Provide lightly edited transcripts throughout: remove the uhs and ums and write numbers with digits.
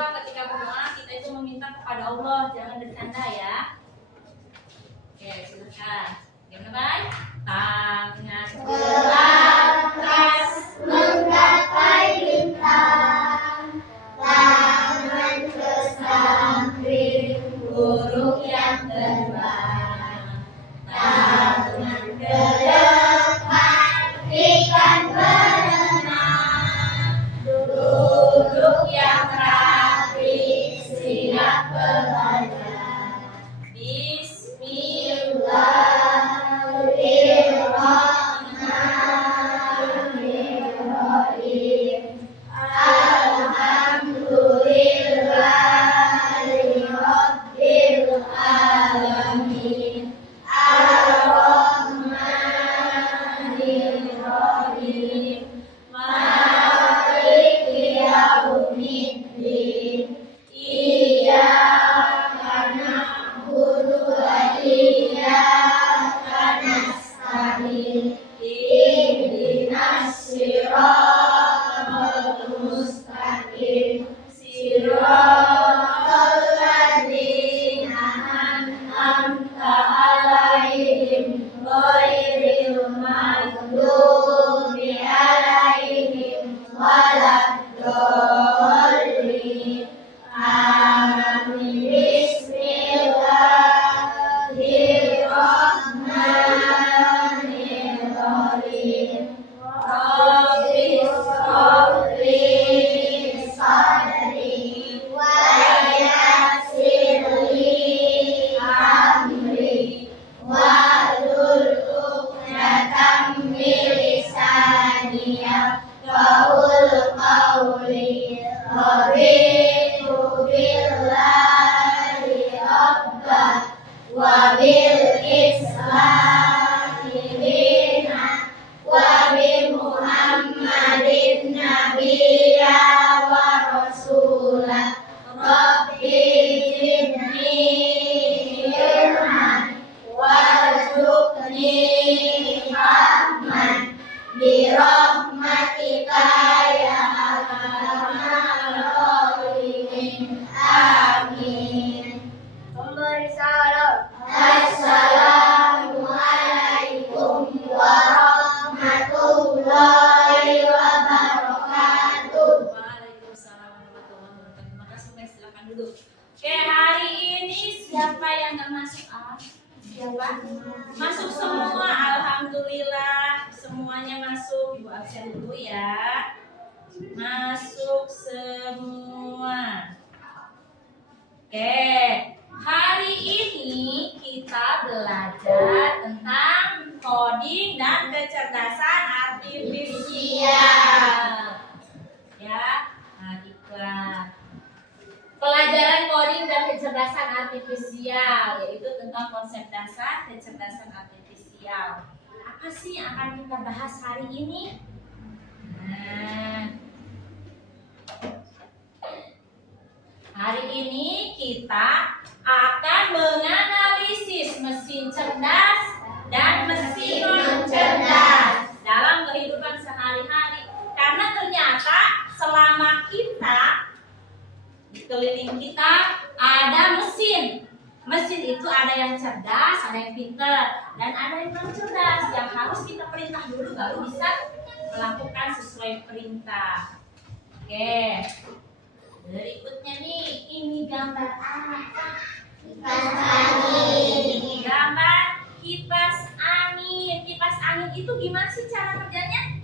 lupa ketika berdoa kita itu meminta kepada Allah, jangan bercanda ya. Oke, silakan. Gimana, Bay? Tangan teratas menggapai bintang, tangan ke samping burung yang terbang, tangan ke depan ikan berenang, duduk yang rapi siap belajar. Bismillahirrahmanirrahim. Alhamdulillahirabbil alamin. Ar-Rahmanirrahim. Maliki yaumiddin. Iyyaka na'budu wa iyyaka nasta'in. Ihdinas siratal mustaqim. Siratal ladzina an'amta 'alaihim ghairil maghdubi 'alaihim waladdallin. Amin. Bismillahirrahmanirrahim. Rabbis shrahli sadri wa yassir li amri wahlul 'uqdatam min lisani yafqahul qawli. Raditu billahi rabban wa bil islami dinan wa bi Muhammadin nabiyya wa rasulah. Rabbi zidni ilman warzuqni fahman bi rahmatika ya arhamar rahimin. Amin. Assalamualaikum warahmatullahi wabarakatuh. Waalaikumsalam warahmatullahi wabarakatuh. Makasih, Bay. Silakan duduk. Oke, hari ini siapa yang nggak masuk? Siapa? Masuk semua. Alhamdulillah, semuanya masuk. Ibu absen dulu ya. Masuk semua. Oke, hari ini kita belajar tentang coding dan kecerdasan artifisial. Ya, Iqra. Pelajaran coding dan kecerdasan artifisial, yaitu tentang konsep dasar kecerdasan artifisial. Apa sih yang akan kita bahas hari ini? Nah, hari ini kita akan menganalisis mesin cerdas dan mesin non cerdas dalam kehidupan sehari-hari. Karena ternyata selama kita di keliling kita ada mesin. Mesin itu ada yang cerdas, ada yang pintar, dan ada yang non cerdas yang harus kita perintah dulu baru bisa melakukan sesuai perintah. Oke. Berikutnya nih, ini gambar apa? Kipas angin. Gambar kipas angin. Kipas angin itu gimana sih cara kerjanya?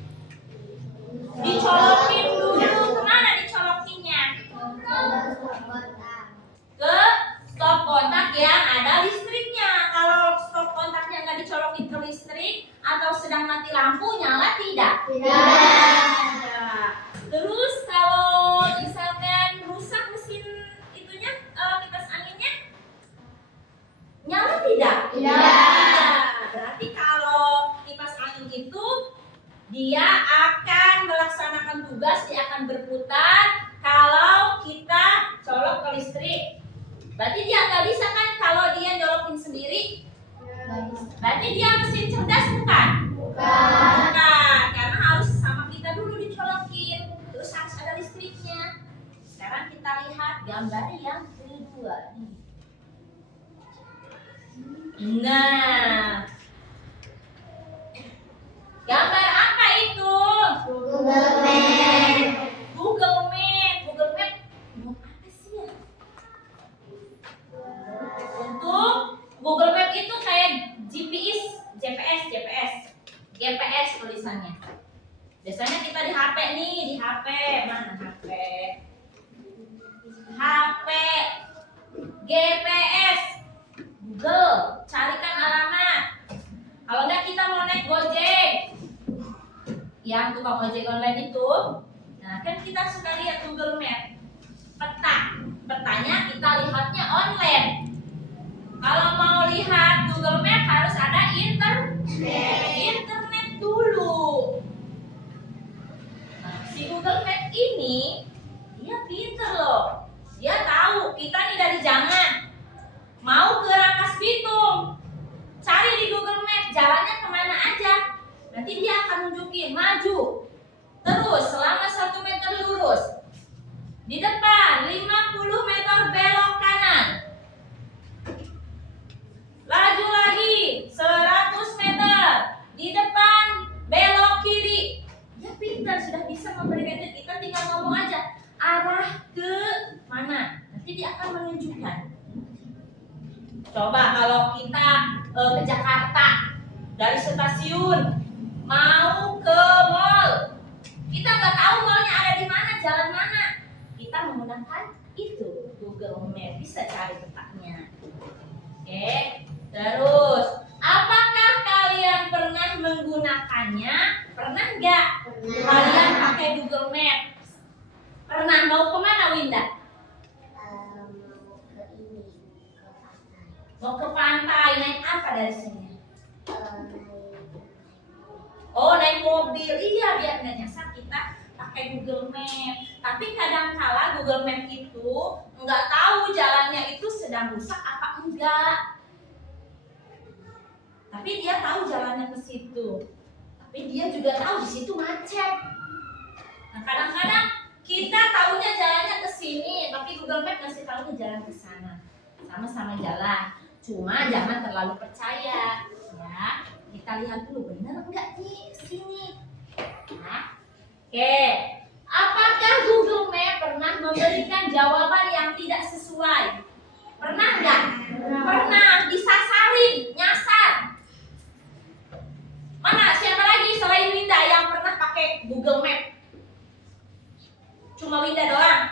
Dicolokin dulu. Kemana dicolokinnya? Ke stop kontak yang ada listriknya. Kalau stop kontaknya nggak dicolokin ke listrik atau sedang mati lampu, nyala tidak? Tidak. Terus kalau misalkan rusak mesin itunya, kipas anginnya, nyala tidak? Tidak. Berarti kalau kipas angin itu dia akan melaksanakan tugas, dia akan berputar kalau kita colok ke listrik. Berarti dia nggak bisa kan kalau dia nyolokin sendiri? Berarti dia mesin cerdas bukan? Bukan. Bukan, karena harus sama kita dulu dicolokin, terus harus ada listriknya. Sekarang kita lihat gambar yang kedua. Nah, gambar apa itu? Google Map. Google Map. Google Map buat apa sih ya? Untuk Google Map itu kayak GPS tulisannya. Biasanya kita di HP nih, di HP mana HP? HP GPS Google, carikan alamat. Kalau enggak kita mau naik Gojek, yang tukang ojek online itu, nah kan kita suka lihat Google Map, petanya kita lihatnya online. Kalau mau lihat Google Map harus ada internet dulu. Nah, si Google Map ini dia pinter loh. Dia tahu kita nih dari Jangan mau ke Rangkas Bitung. Cari di Google Map jalannya kemana aja. Nanti dia akan nunjukin maju. Terus selama 1 meter lurus. Di depan 50 meter belok kanan. Laju lagi 100 meter. Di depan belok kiri. Dia pintar, sudah bisa memberikan itu. Kita tinggal ngomong aja arah ke mana. Nanti dia akan menunjukkan. Coba kalau kita ke Jakarta dari stasiun mau ke mall, kita nggak tahu mallnya ada di mana, jalan mana. Kita menggunakan itu Google Map, bisa cari tempatnya. Oke, terus apakah kalian pernah menggunakannya? Pernah nggak? Kalian pakai Google Map? Pernah. Mau kemana, Winda? Mau ke pantai, naik apa dari sini? Oh, naik mobil. Iya, biar nggak nyasar kita pakai Google Map. Tapi kadang-kala Google Map itu nggak tahu jalannya itu sedang rusak apa enggak. Tapi dia tahu jalannya ke situ. Tapi dia juga tahu di situ macet. Nah, kadang-kadang kita tahunya jalannya ke sini, tapi Google Map ngasih tahunya jalan ke sana. Sama-sama jalan. Cuma jangan terlalu percaya, ya. Kita lihat dulu benar enggak nih sini. Nah, oke. Apakah Google Map pernah memberikan jawaban yang tidak sesuai? Pernah enggak? Pernah. Disasarin, nyasar. Mana? Siapa lagi selain Winda yang pernah pakai Google Map? Cuma Winda doang.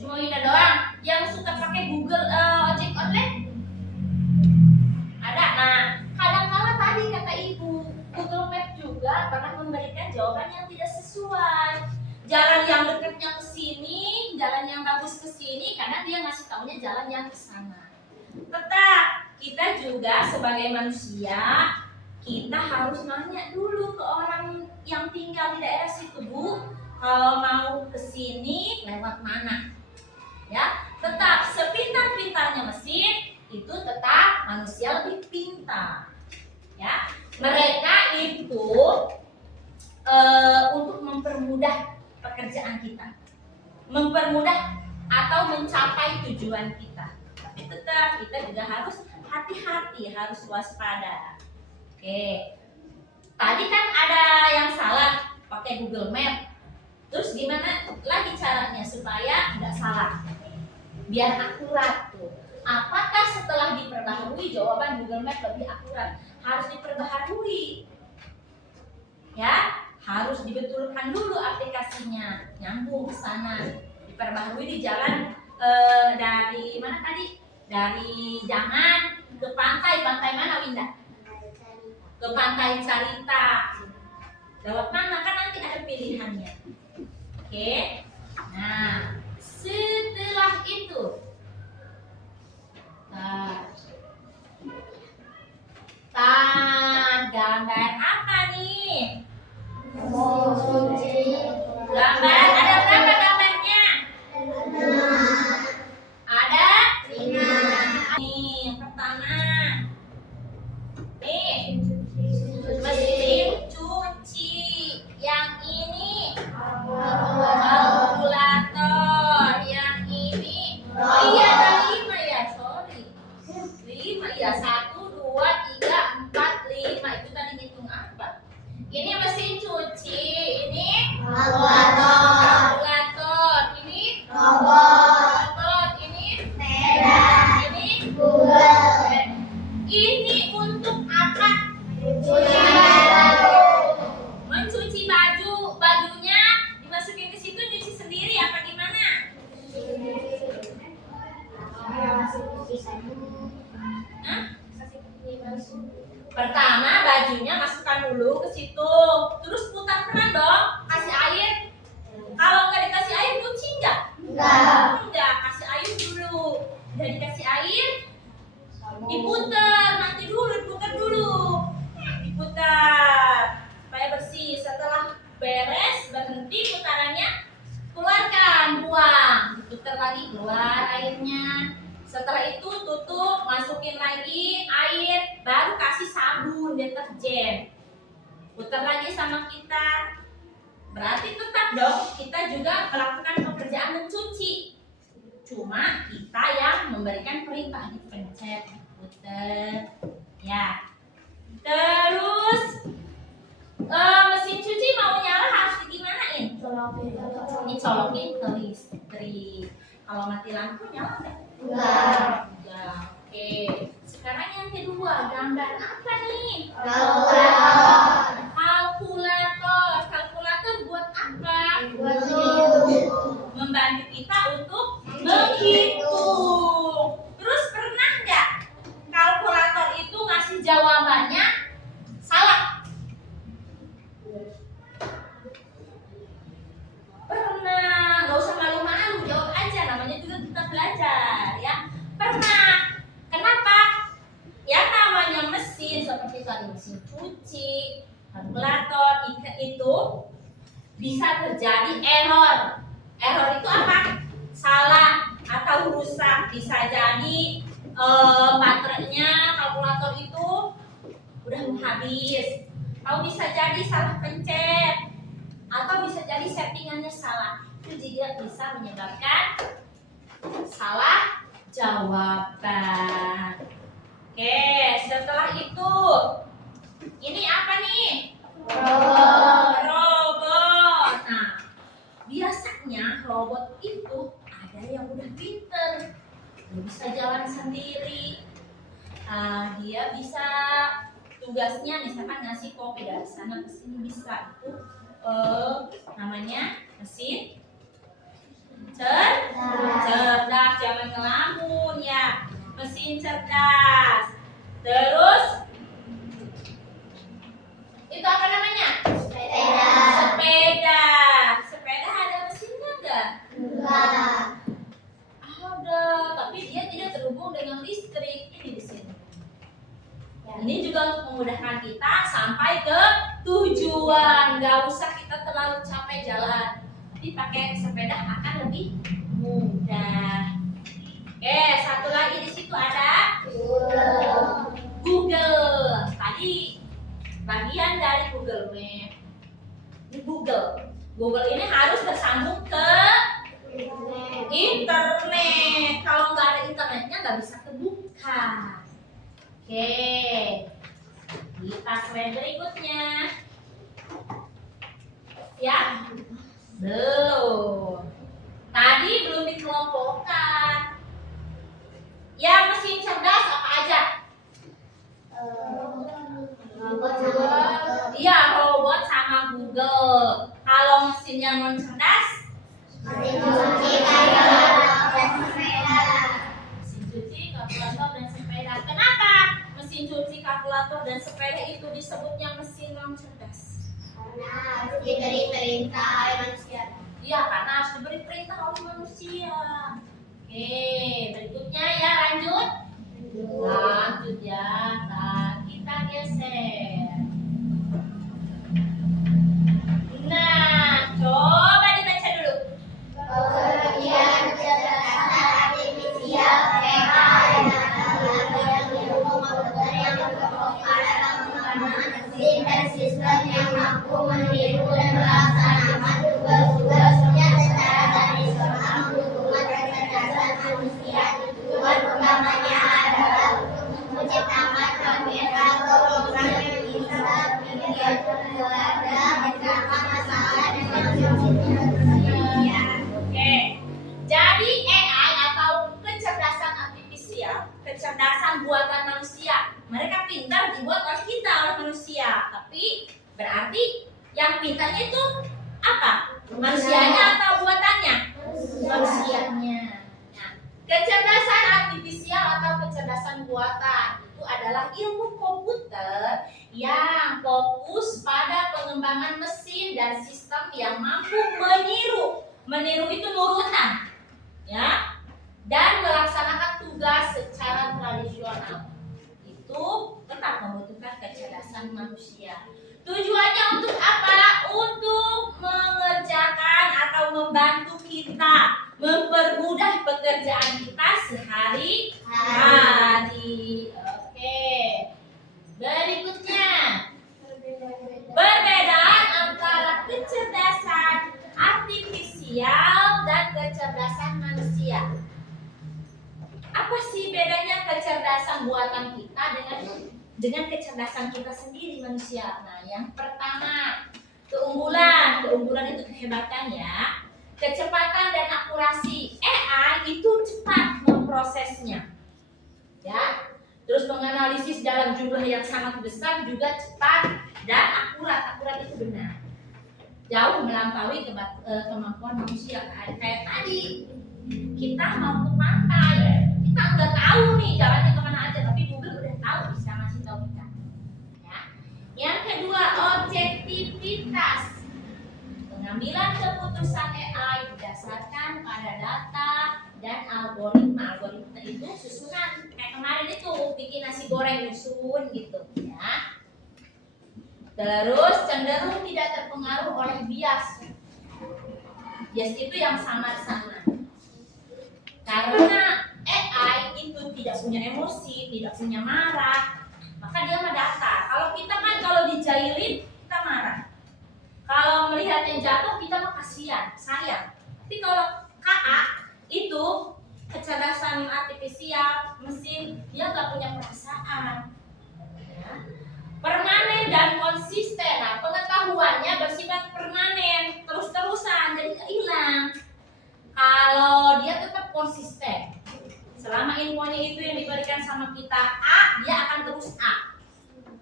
Cuma Winda doang yang suka pakai Google ojek online. Ada. Nah, kadang-kala tadi kata ibu, Google Map juga pernah memberikan jawaban yang tidak sesuai. Jalan yang dekatnya ke sini, jalan yang bagus ke sini, karena dia ngasih taunya jalan yang ke sana. Tetap kita juga sebagai manusia, kita harus nanya dulu ke orang yang tinggal di daerah situ, Bu, kalau mau ke sini lewat mana? Ya, tetap sepintar-pintarnya mesin itu tetap manusia lebih pintar. Ya, mereka itu untuk mempermudah pekerjaan kita, mempermudah atau mencapai tujuan kita. Tapi tetap kita juga harus hati-hati, harus waspada. Oke, tadi kan ada yang salah pakai Google Map. Terus gimana lagi caranya supaya nggak salah? Biar akurat tuh. Apakah setelah diperbaharui jawaban Google Map lebih akurat? Harus diperbaharui. Ya, harus dibetulkan dulu aplikasinya, nyambung ke sana. Diperbaharui di jalan dari mana tadi? Dari Jangan ke pantai mana, Winda? Ke Pantai Carita. Lewat mana? Kan nanti ada pilihannya. Oke. Nah, setelah itu gambar apa nih? Gambar ada berapa gambarnya? Ada 5. Nih, yang pertama. Nih, mesin cuci. Yang ini Pertama bajunya masukkan dulu ke situ, terus putar keran dong, kasih air. Kalau nggak dikasih air kucing nggak? Enggak, kasih air dulu. Udah dikasih air, diputar, nanti diputar dulu. Diputar supaya bersih. Setelah beres, berhenti putarannya, keluarkan, buang. Diputar lagi, keluar airnya. Setelah itu tutup, masukin lagi air, baru kasih sabun deterjen. Putar lagi sama kita. Berarti tetap dong kita juga melakukan pekerjaan mencuci. Cuma kita yang memberikan perintah, dipencet, putar, ya. Terus mesin cuci mau nyala harus digimanain? Dicolokin ke listrik. Kalau mati lampu nyala nggak? Enggak. Oke. Sekarang yang kedua, gambar apa nih? Kalkulator. Kalkulator buat apa? Membantu kita untuk menghitung. Terus pernah nggak kalkulator itu ngasih jawabannya salah? Pernah. Nggak usah malu-malu, jawab aja. Namanya juga kita belajar, ya. Pernah. Kenapa? Yang namanya mesin seperti tadi mesin cuci, kalkulator itu bisa terjadi error. Error itu apa? Salah atau rusak. Bisa jadi baterainya kalkulator itu udah habis. Atau bisa jadi salah pencet. Atau bisa jadi settingannya salah. Itu juga bisa menyebabkan salah jawaban. Oke, setelah itu ini apa nih? Robot. Nah, biasanya robot itu ada yang udah pinter, dia bisa jalan sendiri. Dia bisa tugasnya misalkan ngasih kopi dari sana ke sini bisa. Itu namanya mesin cerdas, jangan ngelamun ya. Mesin cerdas. Terus itu apa namanya? Sepeda. Sepeda ada mesinnya enggak? Ada, tapi dia tidak terhubung dengan listrik. Ini di sini. Ini juga untuk memudahkan kita sampai ke tujuan. Nggak usah kita terlalu capek jalan. Tapi pakai sepeda akan lebih mudah. Oke, satu lagi di situ ada Google. Tadi bagian dari Google Map. Ini Google. Google ini harus tersambung ke internet. Kalau nggak ada internetnya nggak bisa kebuka. Oke, kita slide berikutnya. Ya, belum. Tadi belum dikelompokkan. Yang mesin cerdas apa aja? Iya, robot sama Google. Kalau mesin yang non cerdas? Mesin cuci, kalkulator, dan sepeda. Kenapa mesin cuci, kalkulator, dan sepeda itu disebutnya mesin non cerdas? Karena harus diberi perintah oleh manusia. Iya, karena harus diberi perintah oleh manusia. Oke, berikutnya ya lanjut. Lanjut ya. Nah, kita geser. Nah, coba dibaca dulu. Pengertian kecerdasan artifisial AI adalah yang mendukung komputer yang berfokus pada pengembangan mesin dan sistem yang mampu meniru dan melaksanakan tugas-tugasnya secara tradisional membutuhkan kecerdasan manusia. Tujuan utamanya adalah untuk menciptakan kamera atau program yang bisa menjadi keluarga menciptakan masalah dan manusia. Oke. Jadi AI atau kecerdasan artifisial, kecerdasan buatan manusia. Mereka pintar dibuat oleh kita, oleh manusia. Tapi berarti yang pintarnya itu apa? Manusianya atau buatannya? Manusianya. Nah, kecerdasan artifisial atau kecerdasan buatan itu ada adalah ilmu komputer yang fokus pada pengembangan mesin dan sistem yang mampu meniru. Meniru itu nurutan, ya, dan melaksanakan tugas secara tradisional. Itu tetap membutuhkan kecerdasan manusia. Tujuannya untuk apa? Untuk mengerjakan atau membantu kita, mempermudah pekerjaan kita sehari-hari. Oke. Berikutnya, perbedaan antara kecerdasan artifisial dan kecerdasan manusia. Apa sih bedanya kecerdasan buatan kita dengan kecerdasan kita sendiri manusia? Nah, yang pertama, keunggulan itu kehebatan ya, kecepatan dan akurasi. AI itu cepat memprosesnya, ya. Terus menganalisis dalam jumlah yang sangat besar juga cepat dan akurat. Akurat itu benar. Jauh melampaui kemampuan manusia kan. Kayak tadi kita mau ke pantai, kita nggak tahu nih jalannya kemana aja, tapi Google udah tahu, bisa ngasih tahu kita. Ya. Yang kedua, objektivitas. Pengambilan keputusan AI berdasarkan pada data dan algoritma. Algoritma itu susunan kayak kemarin itu bikin nasi goreng susun gitu, ya. Terus cenderung tidak terpengaruh oleh bias. Bias itu yang samar-samar. Karena AI itu tidak punya emosi, tidak punya marah, maka dia mah datar. Kalau kita kan kalau dijailin kita marah. Kalau melihat yang jatuh kita mah kasihan, sayang. Tapi kalau KA itu kecerdasan artifisial, mesin, dia nggak punya perasaan. Ya. Permanen dan konsisten. Nah, pengetahuannya bersifat permanen, terus-terusan, jadi nggak hilang. Kalau dia tetap konsisten, selama infonya itu yang diberikan sama kita A, dia akan terus A.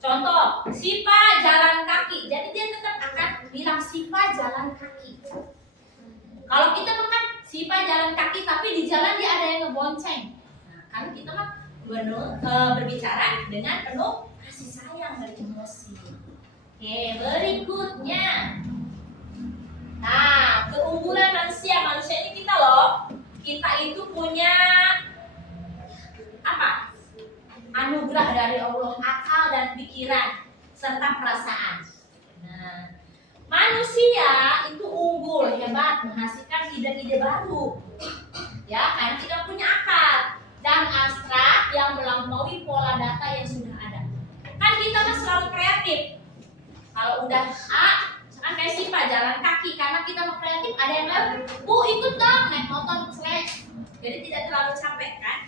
Contoh, Sipa jalan kaki, jadi dia tetap akan bilang Sipa jalan kaki. Kalau kita makan Sipa jalan kaki, tapi di jalan dia ada yang ngebonceng. Nah, kan kita mah berbicara dengan penuh kasih sayang dari emosi. Oke, berikutnya. Nah, keunggulan manusia ini kita loh. Kita itu punya apa? Anugerah dari Allah, akal dan pikiran serta perasaan. Nah, manusia itu unggul, hebat, menghasilkan ide-ide baru. Ya, karena kita punya akal dan abstrak yang melampaui pola data yang sudah ada. Kan kita mah selalu kreatif. Kalau udah A, kan kayak Sipa jalan kaki, karena kita mau kreatif, ada yang lain, Bu ikut dong naik motor slash. Jadi tidak terlalu capek kan?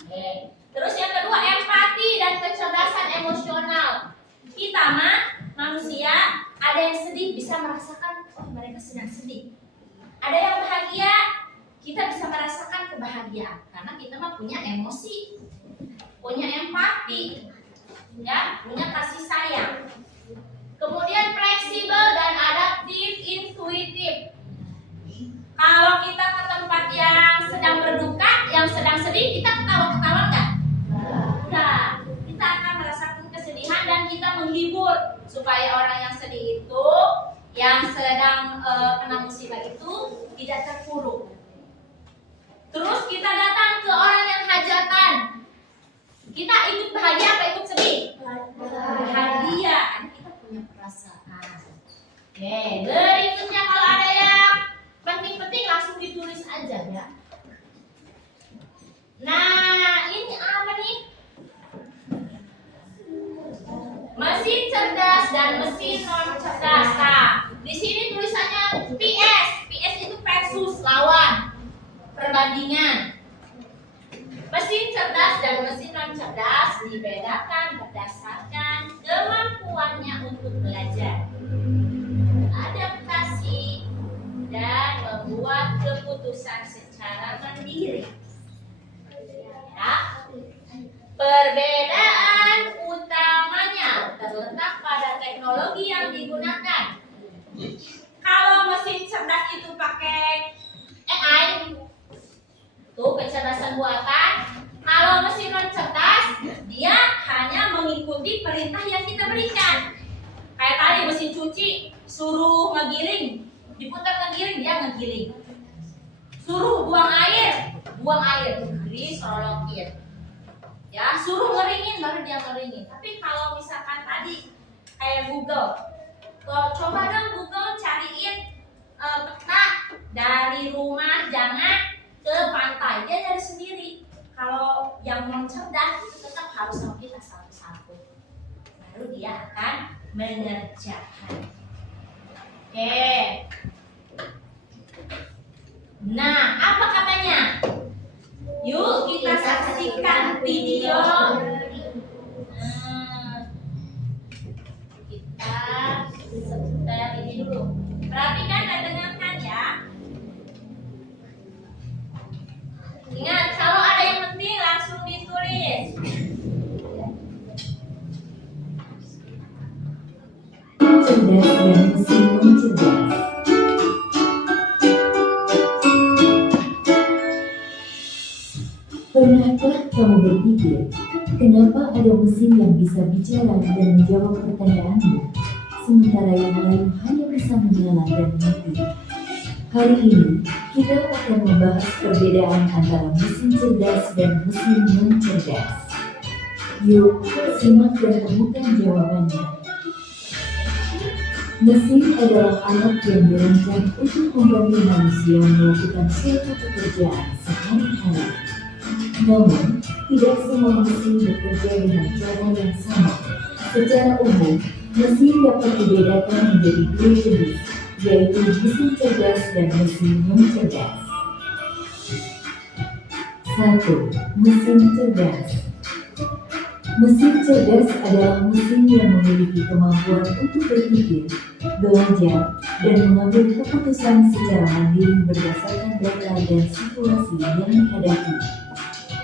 Oke. Terus yang kedua, empati dan kecerdasan emosional. Kita mah manusia, ada yang sedih bisa merasakan, oh mereka sedang sedih. Ada yang bahagia, kita bisa merasakan kebahagiaan karena kita mah punya emosi, punya empati, ya, punya kasih sayang. Kemudian fleksibel dan adaptif, intuitif. Kalau kita ke tempat yang sedang berduka, yang sedang sedih, kita ketawa-ketawa nggak? Enggak. Kita akan merasakan kesedihan dan kita menghibur supaya orang yang sedih itu, yang sedang kena musibah itu tidak terpuruk. Terus kita datang ke orang yang hajatan. Kita ikut bahagia apa ikut sedih? Bahagia. Kita punya perasaan. Oke, berikutnya kalau ada yang penting-penting langsung ditulis aja ya. Nah, ini apa nih? Mesin cerdas dan mesin non cerdas. Nah, di sini tulisannya PS. PS itu versus lawan, perbandingan. Mesin cerdas dan mesin non cerdas dibedakan berdasarkan kemampuannya untuk belajar, adaptasi, dan membuat keputusan secara mandiri. Ya. Perbedaan utamanya terletak pada teknologi yang digunakan. Kalau mesin cerdas itu pakai AI, tuh kecerdasan buatan. Kalau mesin non cerdas, dia buang air, Gris sorokin. Ya, suruh ngeringin baru dia ngeringin. Tapi kalau misalkan tadi kayak Google, coba dong Google cariin peta dari rumah jangan ke pantai, dia dari sendiri. Kalau yang non cerdas itu tetap harus sama kita satu-satu, baru dia akan mengerjakan. Oke. Nah, apa katanya? Yuk kita saksikan video. Kita sebentar ini dulu. Perhatikan dan dengarkan ya. Ingat, kalau ada yang penting langsung ditulis. Cerdas dan mesin cerdas. Pernahkah kamu berpikir, kenapa ada mesin yang bisa bicara dan menjawab pertanyaanmu, sementara yang lain hanya bisa menyala dan mati? Hari ini, kita akan membahas perbedaan antara mesin cerdas dan mesin non-cerdas. Yuk, simak dan temukan jawabannya. Mesin adalah alat yang dirancang untuk membantu manusia melakukan suatu pekerjaan sehari-hari. Namun, tidak semua mesin bekerja dengan cara yang sama. Secara umum, mesin dapat dibedakan menjadi dua jenis, yaitu mesin cerdas dan mesin non-cerdas. 1. Mesin cerdas. Mesin cerdas adalah mesin yang memiliki kemampuan untuk berpikir, belajar, dan mengambil keputusan secara mandiri berdasarkan data dan situasi yang dihadapi.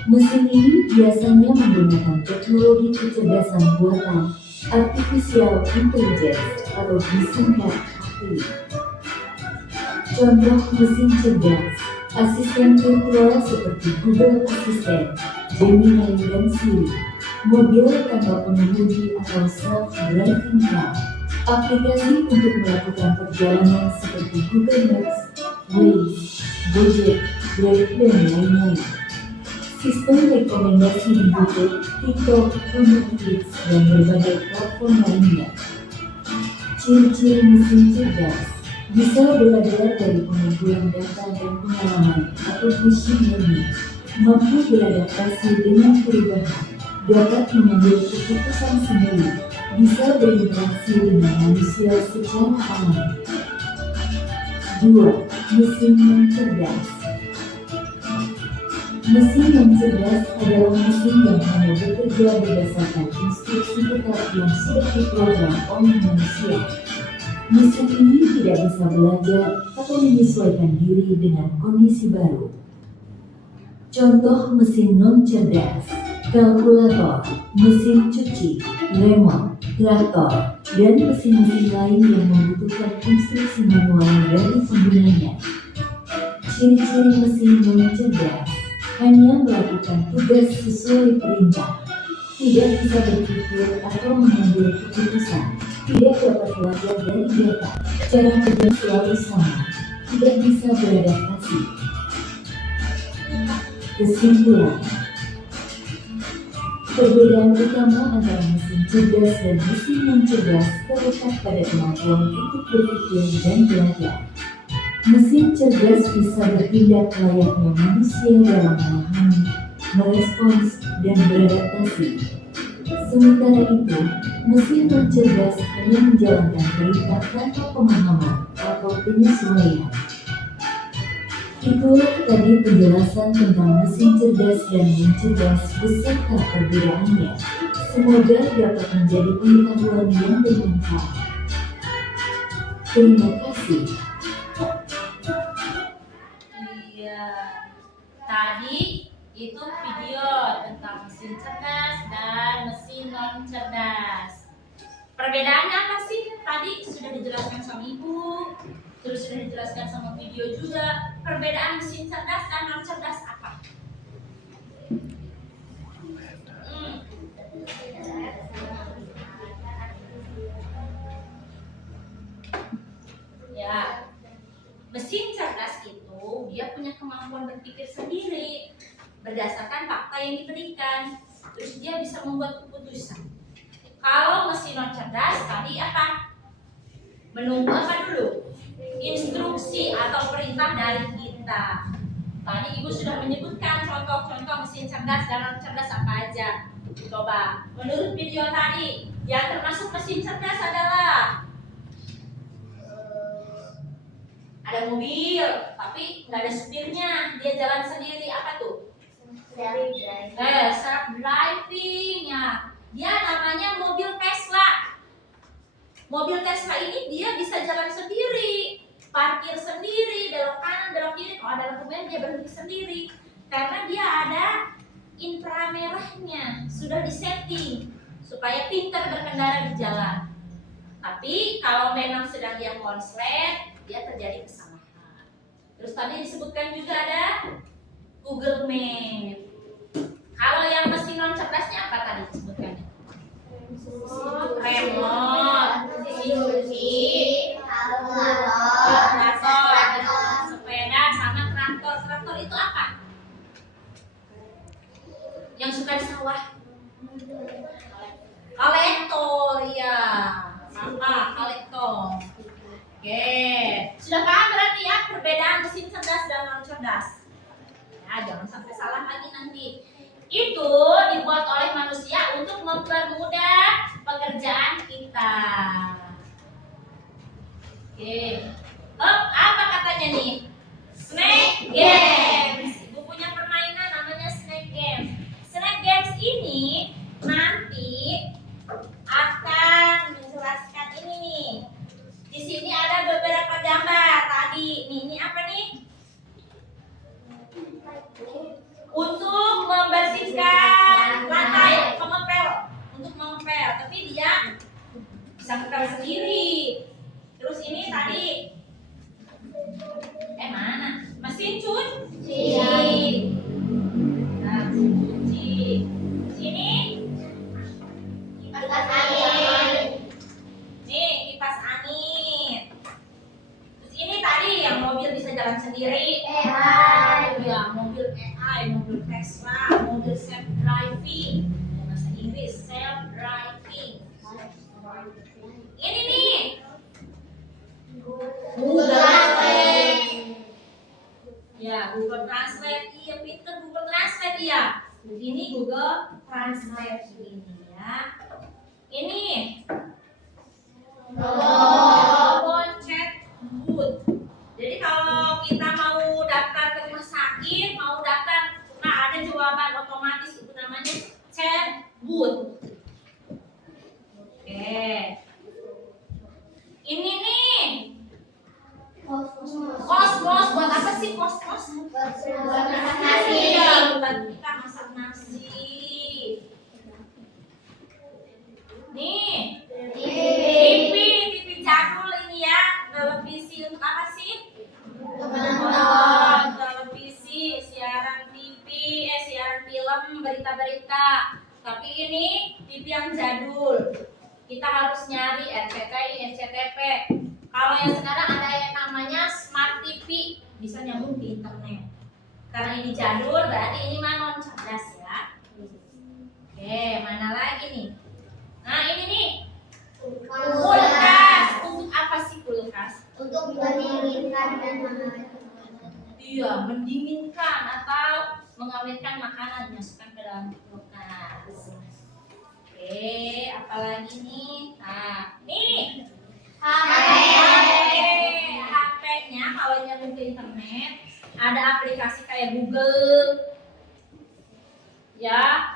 Mesin ini biasanya menggunakan teknologi kecerdasan buatan, artificial intelligence, atau disingkat AI. Contoh mesin cerdas, asisten virtual seperti Google Assistant, Gemini, dan Siri, mobil tanpa pengemudi atau self-driving car, aplikasi untuk melakukan perjalanan seperti Google Maps, Waze, Gojek, Grab, dan lain-lain. Sistem rekomendasi di YouTube, TikTok, Netflix, dan berbagai platform lainnya. Ciri-ciri mesin cerdas bisa belajar dari pengumpulan data dan pengalaman atau machine learning, mampu beradaptasi dengan perubahan, dapat mengambil keputusan sendiri, bisa berinteraksi dengan manusia secara alami. 2. Mesin yang cerdas. Mesin yang cerdas adalah mesin yang hanya bekerja berdasarkan instruksi tetap yang sudah diprogram oleh manusia. Mesin ini tidak bisa belajar atau menyesuaikan diri dengan kondisi baru. Contoh mesin non-cerdas, kalkulator, mesin cuci, remote, traktor, dan mesin-mesin lain yang membutuhkan instruksi manual dari penggunanya. Ciri-ciri mesin non-cerdas: hanya melakukan tugas sesuai perintah, tidak bisa berpikir atau mengambil keputusan, tidak dapat belajar dari data, cara kerja selalu sama, tidak bisa beradaptasi. Kesimpulan: perbedaan utama antara mesin cerdas dan mesin non-cerdas terletak pada kemampuan untuk berpikir dan belajar. Mesin cerdas bisa bertindak layaknya manusia dalam memahami, merespons, dan beradaptasi. Sementara itu, mesin non-cerdas hanya menjalankan perintah tanpa pemahaman atau penyesuaian. Itulah tadi penjelasan tentang mesin cerdas dan non-cerdas beserta perbedaannya. Semoga dapat menjadi pengetahuan yang bermanfaat. Terima kasih. Tadi itu video tentang mesin cerdas dan mesin non cerdas. Perbedaannya apa sih? Tadi sudah dijelaskan sama ibu, terus sudah dijelaskan sama video juga. Perbedaan mesin cerdas dan non cerdas apa? Ya, mesin cerdas itu dia punya punya kemampuan berpikir sendiri berdasarkan fakta yang diberikan. Terus dia bisa membuat keputusan. Kalau mesin non cerdas tadi apa? Menunggu apa dulu? Instruksi atau perintah dari kita. Tadi Ibu sudah menyebutkan contoh-contoh mesin cerdas dan non cerdas apa aja. Coba, menurut video tadi, yang termasuk mesin cerdas adalah ada mobil, tapi nggak ada supirnya, dia jalan sendiri. Apa tuh? Self driving ya. Dia namanya mobil Tesla. Mobil Tesla ini dia bisa jalan sendiri, parkir sendiri, belok kanan, belok kiri. Kalau ada lampu merah dia berhenti sendiri, karena dia ada inframerahnya, sudah disetting supaya pintar berkendara di jalan. Tapi kalau memang sedang dia konslet, dia terjadi kesalahan. Terus tadi disebutkan juga ada Google Map. Kalau yang mesin non cerdasnya apa tadi disebutkan? Remote, sepeda sama traktor. Traktor itu apa? Yang suka di sawah? Kolektor, ya. Sampah, kolektor. Oke, sudah paham berarti ya perbedaan mesin cerdas dan non cerdas? Ya, jangan sampai salah lagi nanti. Itu dibuat oleh manusia untuk mempermudah pekerjaan kita. Oke. Apa katanya nih? Snack games. Ibu punya permainan namanya snack games. Snack games ini nanti akan menjelaskan ini nih. Di sini ada beberapa gambar tadi. Ini apa nih? Untuk membersihkan lantai, pengepel, untuk mengepel, tapi dia bisa ngepel sendiri. Terus ini tadi mana? Mesin cuci. Nah, mesin cuci. Sini Kipas angin. nih kipas angin. Terus ini tadi yang mobil bisa jalan sendiri. Ya, mobil AI, mobil Tesla, mobil self driving. Bahasa Inggris self driving. Ini nih Google Translate. Ya, Google Translate. Iya, pinter Google Translate ya. Ini Google Translate ini ya. Ini robot chatbot. Jadi kalau kita mau daftar ke rumah sakit, mau daftar, nah ada jawaban otomatis itu namanya chatbot. Oke. Ini nih Kosmos. Buat apa sih Kosmos? Buat masak nasi. Iya, buat kita masak nasi. Nih TV jadul ini ya. Televisi untuk apa sih? Nonton televisi, siaran TV, siaran film, berita-berita. Tapi ini TV yang jadul. Kita harus nyari RCTI, SCTV. Kalau yang sekarang ada yang namanya Smart TV, bisa nyambung di internet. Karena ini jadul, berarti ini mah non cerdas ya. Oke, mana lagi nih? Nah ini nih kulkas. Untuk apa sih kulkas? Untuk mendinginkan dan menghangatkan. Iya, mendinginkan atau mengawetkan makanan, dimasukkan ke dalam kulkas. Oke, apalagi nih? Nah, nih HP-nya kalau nyambung ke internet ada aplikasi kayak Google, ya,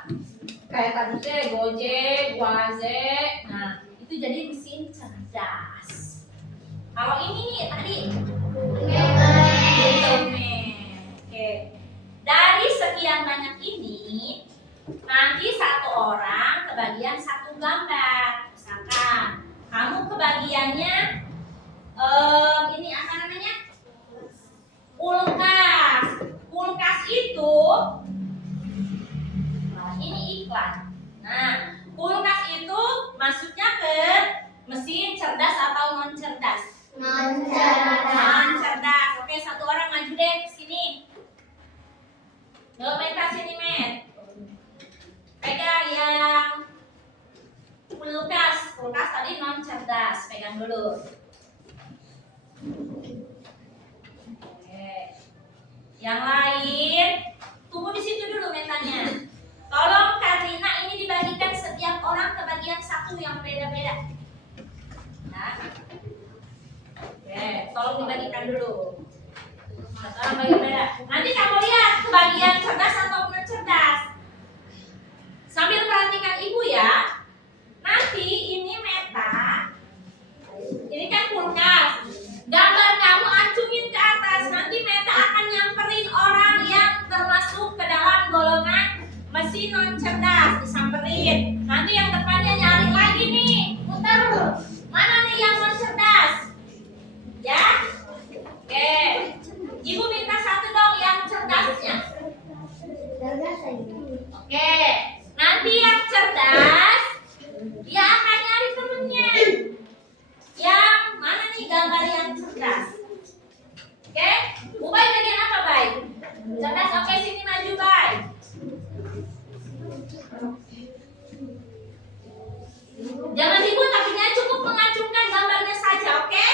kayak tadi tuh Gojek, Gojek. Nah, itu jadi mesin cerdas. Kalau ini nih tadi Oke. Dari sekian banyak ini, nanti satu orang kebagian satu gambar. Misalkan kamu kebagiannya ini apa namanya? Kulkas. Kulkas itu ini iklan. Nah, kulkas itu masuknya ke mesin cerdas atau non cerdas? Non cerdas. Non cerdas. Oke, satu orang maju deh ke sini. Yang lain, tunggu di situ dulu metanya. Tolong Karina ini dibagikan setiap orang ke bagian satu yang beda-beda. Nah. Oke, tolong dibagikan dulu. Satu orang beda-beda. Nanti kamu lihat bagian cerdas atau non cerdas. Sambil perhatikan ibu ya. Nanti ini meta. Ini kan kulkas. Gambar kamu acungin ke atas. Nanti meta akan nyamperin orang yang termasuk ke dalam golongan mesin non cerdas. Disamperin. Nanti yang depannya nyari lagi nih. Putar. Mana nih yang non cerdas? Ya. Oke. Ibu minta satu dong yang cerdasnya. Oke. Nanti yang cerdas dia akan nyari temennya. Yang mana nih gambar yang cerdas? Oke. Ubay bagian apa, Bay? Cerdas. Oke, sini maju, Bay. Jangan ribut, tapi cukup mengacungkan gambarnya saja, oke?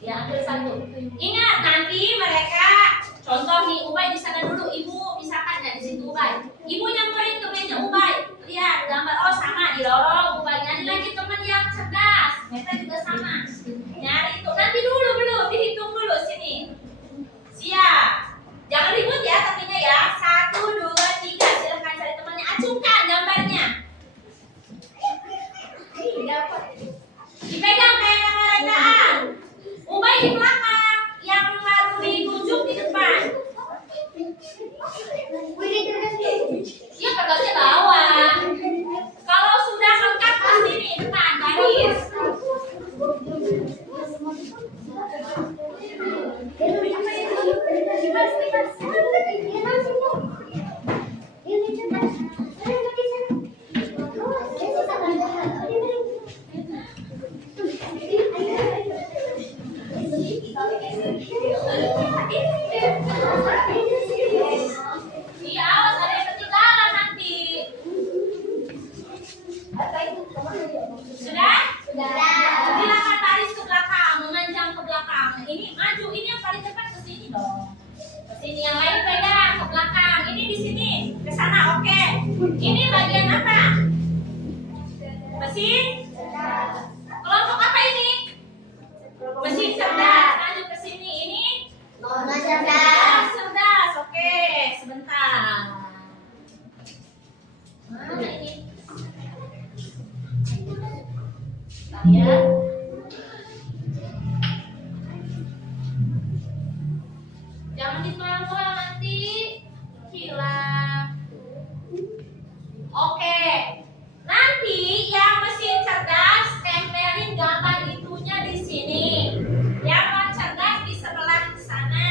Ya, ambil satu. Ingat nanti mereka contoh nih Ubay di sana dulu, ibu misalkan ya di situ Ubay. Ibu nyamperin ke meja Ubay. Lihat gambar, oh sama didorong Ubay. Nyari lagi teman yang cerdas. Meta juga sama. Nyari itu. Nanti dulu belum dihitung dulu sini. Siap. Jangan ribut ya tapinya ya. 1, 2, 3. Silakan cari temannya. Acungkan gambarnya. Dipegang kayak kamerataan. Ubay di belakang, yang baru ditunjuk di depan. Ya kertasnya bawah. Kalau sudah lengkap ke sini depan baris. Iya, awas ada yang ketinggalan nanti. Sudah? Silakan baris ke belakang, memanjang ke belakang. Ini maju, ini yang paling depan ke sini dong. Ke sini, yang lain pegang ke belakang. Ini di sini, ke sana, oke. Ini bagian apa? Mesin? Kelompok apa ini? Mesin cerdas. Maju ke sini. Ini? Cerdas, oke. Sebentar. Mana ini? Lihat. Jangan ditoel-toel nanti hilang. Oke. Nanti yang mesin cerdas tempelin gambar itunya di sini. Yang non cerdas di sebelah sana.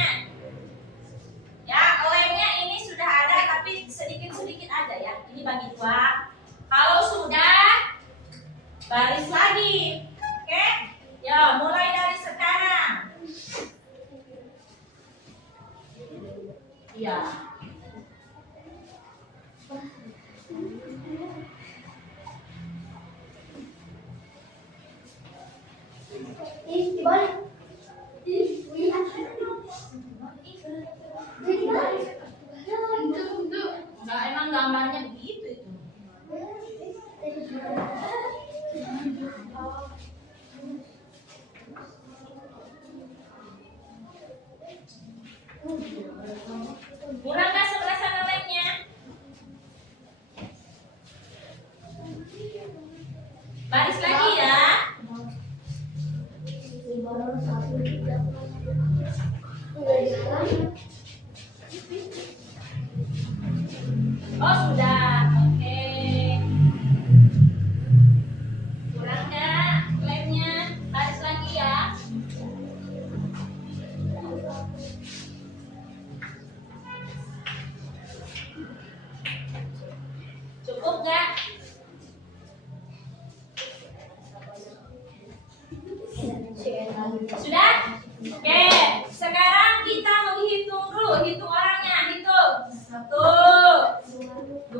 Ya, lemnya ini sudah ada tapi sedikit-sedikit aja ya. Ini bagi 2. Kalau sudah baris lagi. Oke? Ya, mulai dari sekarang. Iya. Enggak, emang gambarnya begitu itu. Kurang nggak sebelah sana lemnya? Baris lagi ya. Oh sudah, oke. Kurang nggak lemnya? Baris lagi ya. Cukup nggak? Sudah? Oke. Sekarang kita menghitung dulu. Hitung orangnya. Hitung. 1, 2,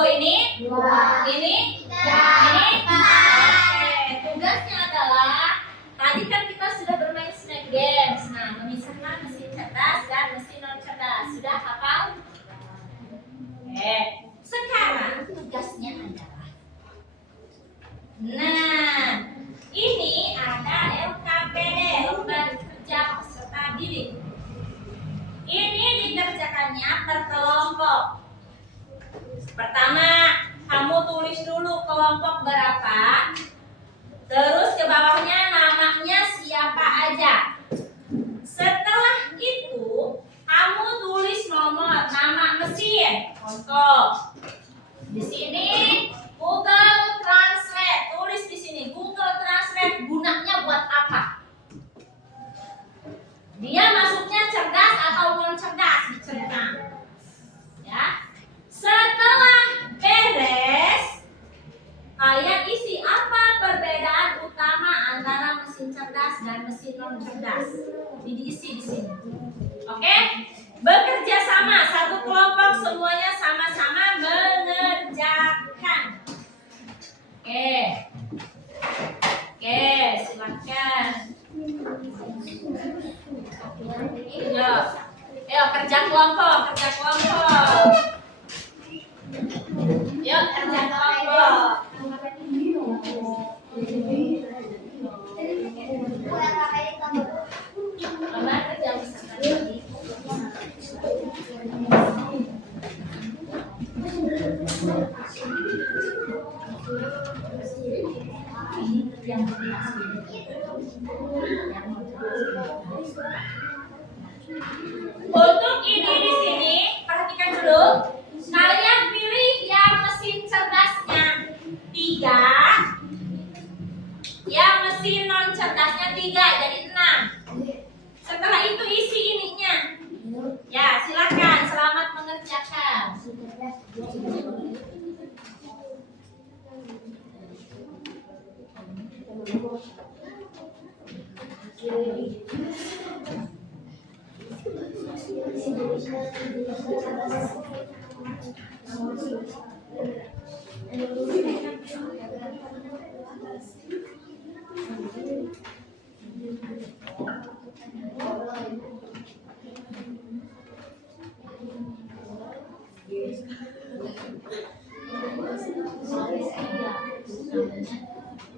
Ini? Ini? Ini? Oke, tugasnya adalah tadi kan kita sudah bermain snack games. Nah, memisahkan mesin cerdas dan mesin non cerdas. Sudah hafal? Oke, sekarang tugasnya adalah, nah, ini ada LKPD, lembaga kerja peserta didik. Ini dikerjakannya per kelompok. Pertama, kamu tulis dulu kelompok berapa, terus ke bawahnya namanya siapa aja. Setelah itu, kamu tulis nomor, nama mesin. Contoh, di sini Google Translate. Tulis di sini Google Translate gunanya buat apa? Dia masuknya cerdas atau non cerdas? Diceritakan. Ya. Setelah beres, kalian isi apa perbedaan utama antara mesin cerdas dan mesin non cerdas. Diisi di sini. Oke? Bekerja sama, satu kelompok semuanya sama-sama mengerjakan. Oke. Oke, silakan. Ayo kerja kelompok, kerja kelompok. Yuk kerja kelompok. Mama kerja bersama tadi. Untuk ini di sini perhatikan dulu. Kalian pilih yang mesin cerdasnya 3, yang mesin non cerdasnya 3, jadi 6. Setelah itu isi ininya. Ya, silakan. Selamat mengerjakan.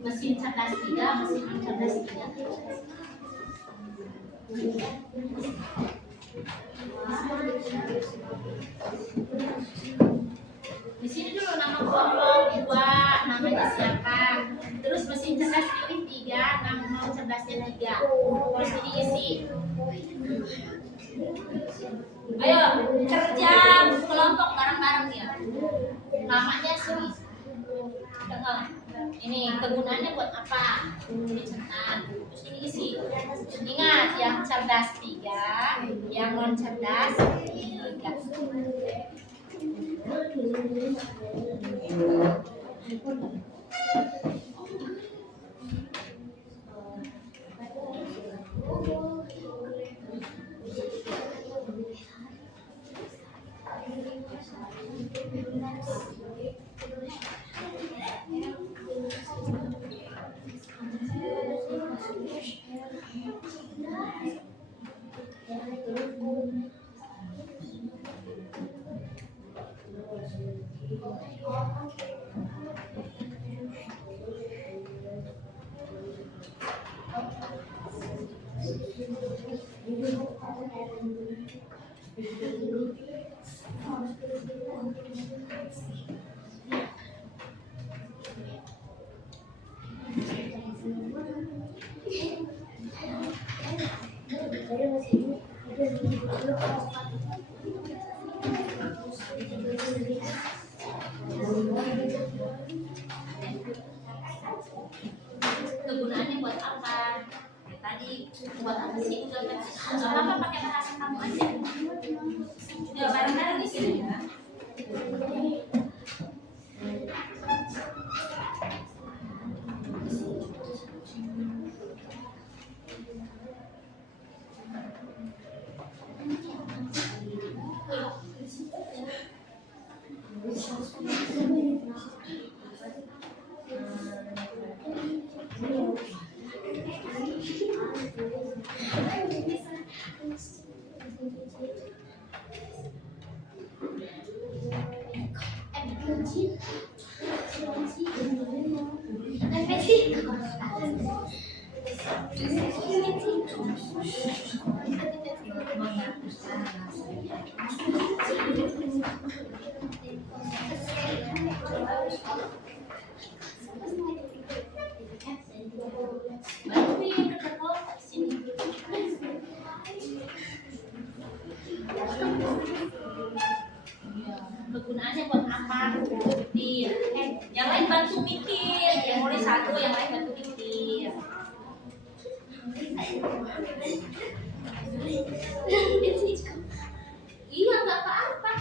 Mesin cerdas 3, mesin non cerdas 3. Di sini dulu nama kelompok 2, namanya siapa. Terus mesin cerdas pilih 3, nama non cerdasnya 3. Terus ini isi. Ayo kerja kelompok bareng-bareng ya. Namanya sini. Dengar. Ini kegunaannya buat apa? Ini centang. Terus ini isi. Ingat, yang cerdas 3, yang non cerdas 3. Kegunaannya buat apa? Tadi buat apa sih? Udah apa pakai bahasa kamu aja. Ya bareng-bareng di sini ya. Bantuin ketemu sini. Iya, kegunaannya buat apa? Mikir. Yang lain bantu mikir, yang nulis satu, yang lain bantu mikir. Iya, nggak apa-apa.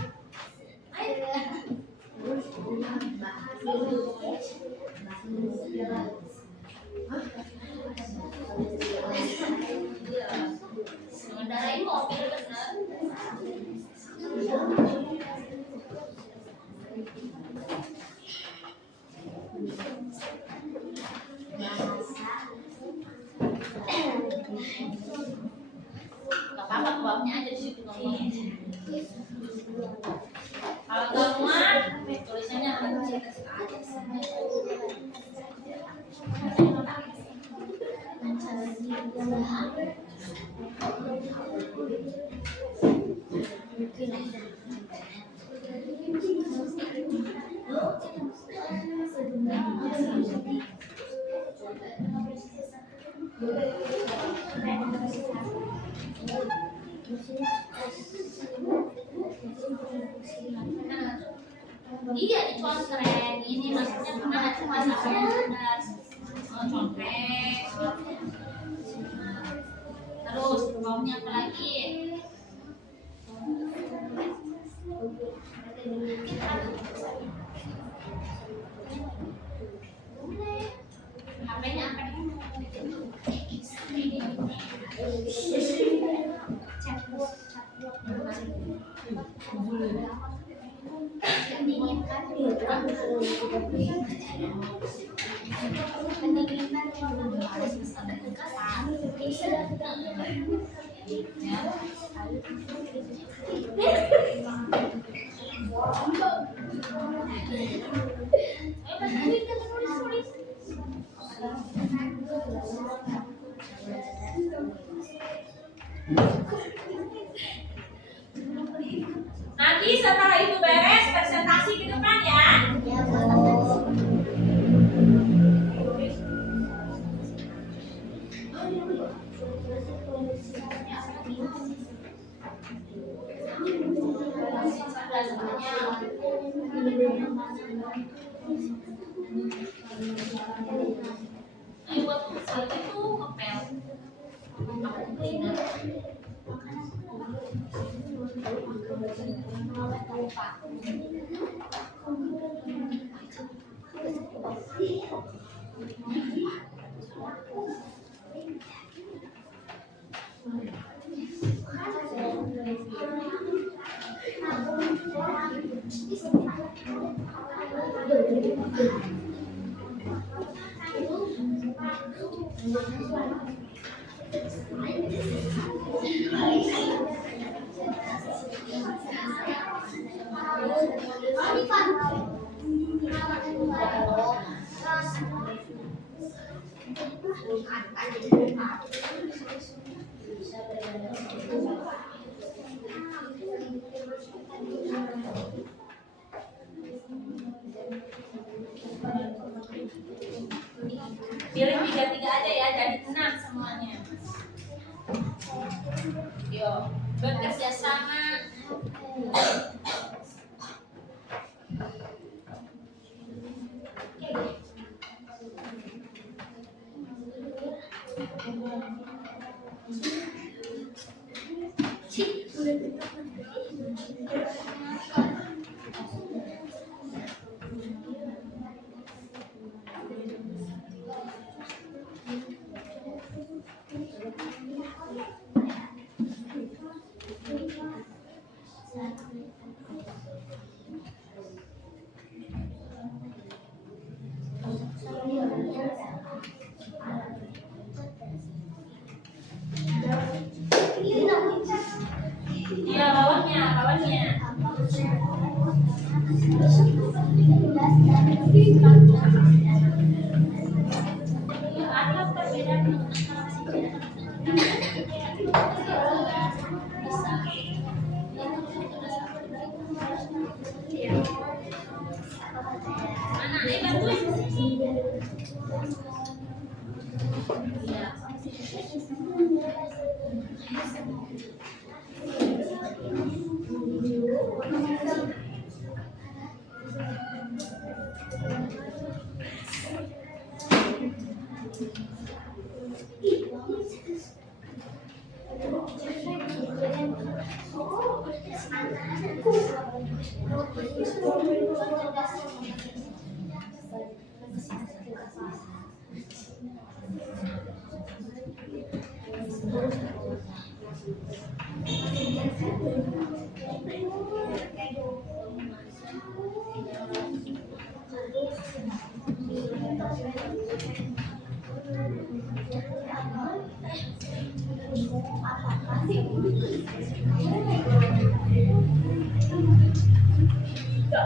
Ayo. Mengendarai mobil benar. Gak apa-apa, bawahnya aja di situ ngomong. Kalau nggak muat, tulisannya kecil aja. Iya, dicontreng. Ini maksudnya kemana cuma cerdas. Oh, contreng. Terus bawahnya apa lagi? HP-nya apa nih? Nanti setelah itu beres presentasi ke depan ya. Ayo buat salju itu ngepel. Aku cleaner. Pilih 3-3 aja ya, jadi 6 semuanya. Yo, bekerja sama. Apa perbedaan antara mana? Ayo bantuin. Ya.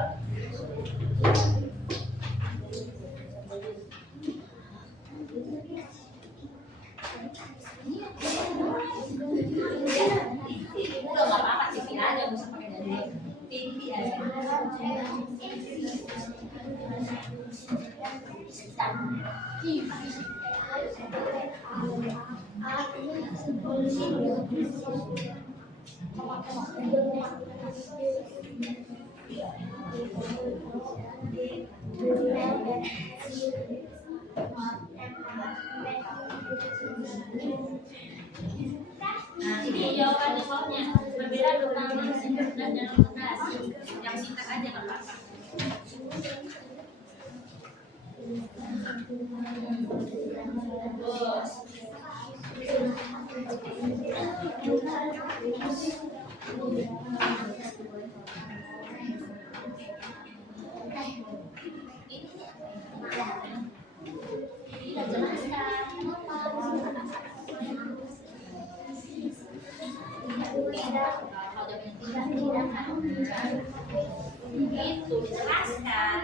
Udah nggak apa-apa, TV aja, nggak usah pakai dari TV aja. Nah, ini jawabannya soalnya berbeda dengan singkat dan cerdas. Yang singkat aja nggak apa-apa. Terus. Itu dijelaskan.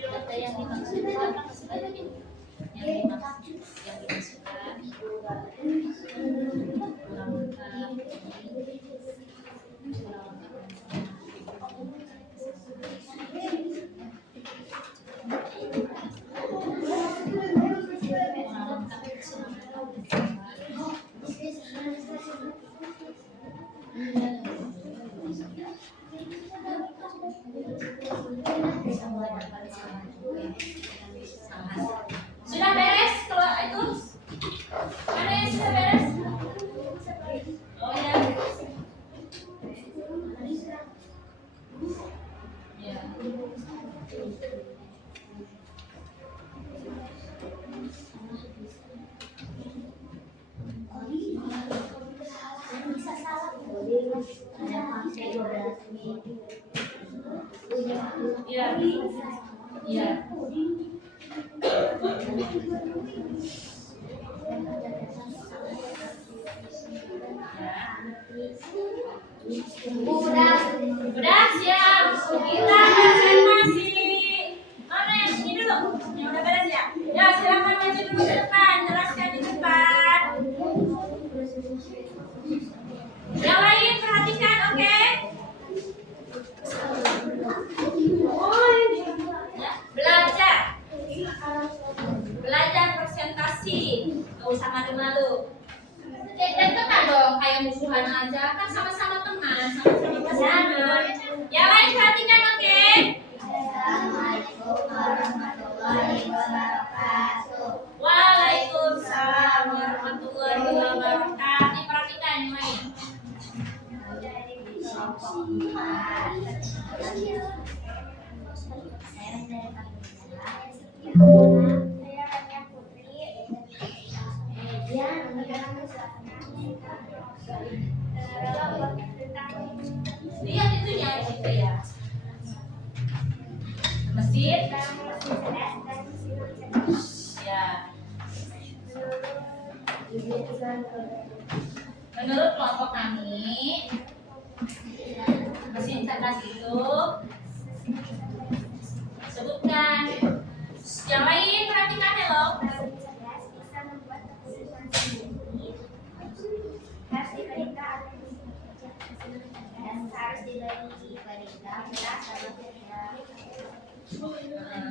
Data yang dimaksudkan apa sebenarnya? Yang dimaksudkan sudah beres kalau itu? Mana yang sudah beres? Oh ya. Ya. Ya. Ya. Udah siap. Kita presentasi. Mana yang ini dulu? Yang udah beres ya? Ya silakan maju dulu ke depan. Jelaskan di depan. Yang lain perhatikan, oke? Ya, belajar. Belajar presentasi. Gak usah malu-malu. Deketan dong, kayak musuhan aja. Kan sama-sama teman, sama-sama pasangan. Yang lain perhatikan, oke? Assalamualaikum warahmatullahi warahmatullahi wabarakatuh. Waalaikumsalam warahmatullahi wabarakatuh. Diperhatikan yang lain. Kelompok 4. Saya dari Saya Rania Putri. Lihat itunya di situ ya. Mesin. Ya. Menurut kelompok kami, mesin cerdas itu sebutkan. Yang lain perhatikan ya loh. Mesin cerdas bisa membuat keputusan sendiri. Harus diperintah oleh mesin cerdas. Harus dibagi perintah jelas sama cerdas.